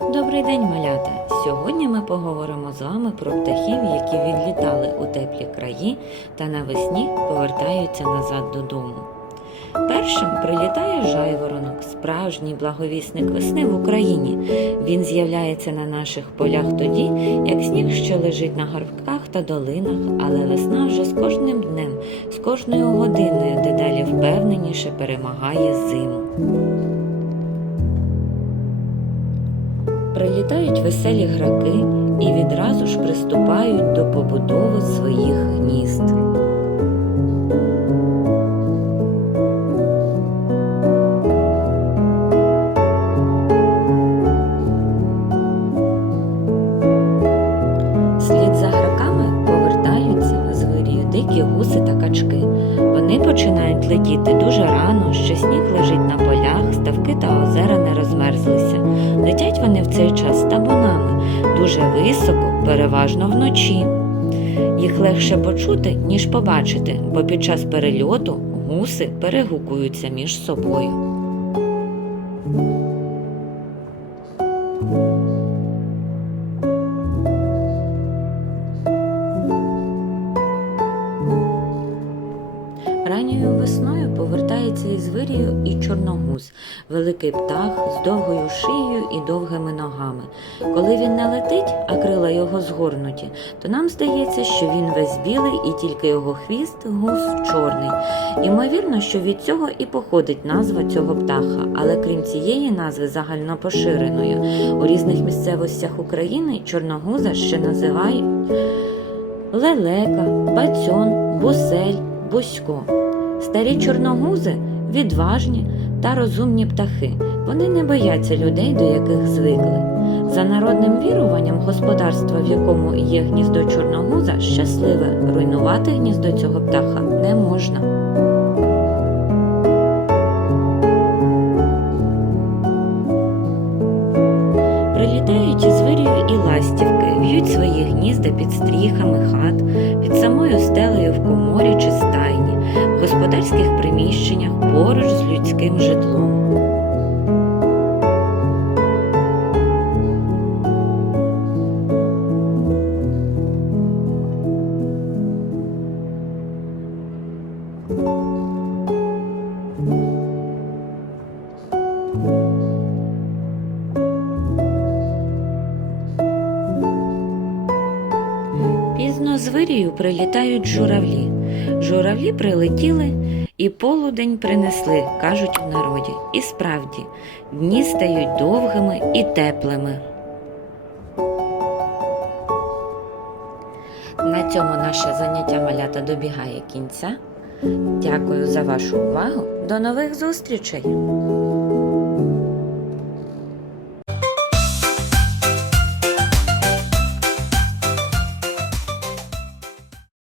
Добрий день, малята! Сьогодні ми поговоримо з вами про птахів, які відлітали у теплі краї та навесні повертаються назад додому. Першим прилітає жайворонок, справжній благовісник весни в Україні. Він з'являється на наших полях тоді, як сніг ще лежить на гарбках та долинах, але весна вже з кожним днем, з кожною годиною дедалі впевненіше перемагає зиму. Прилітають веселі граки і відразу ж приступають до побудови своїх гнізд. Слід за граками повертаються з вирію дикі гуси та качки. Вони починають летіти дуже рано, що сніг лежить на полях, ставки та озера не розмерзлися. Летять вони в цей час табунами, дуже високо, переважно вночі. Їх легше почути, ніж побачити, бо під час перельоту гуси перегукуються між собою. Ранньою весною повертається із вирію і чорногуз, великий птах з довгою шиєю і довгими ногами. Коли він не летить, а крила його згорнуті, то нам здається, що він весь білий і тільки його хвіст гус чорний. Ймовірно, що від цього і походить назва цього птаха, але крім цієї назви загальнопоширеною, у різних місцевостях України чорногуза ще називають лелека, бацьон, бусель, бусько. Старі чорногузи відважні та розумні птахи. Вони не бояться людей, до яких звикли. За народним віруванням, господарство, в якому є гніздо чорногуза, щасливе. Руйнувати гніздо цього птаха не можна. Прилітають із і ластівки, в'ють свої гнізда під стріхами хат, під самою стелею в коморі чи приміщеннях поруч з людським житлом. Пізно з прилітають журавлі. Журавлі прилетіли і полудень принесли, кажуть у народі. І справді, дні стають довгими і теплими. На цьому наше заняття малята добігає кінця. Дякую за вашу увагу. До нових зустрічей!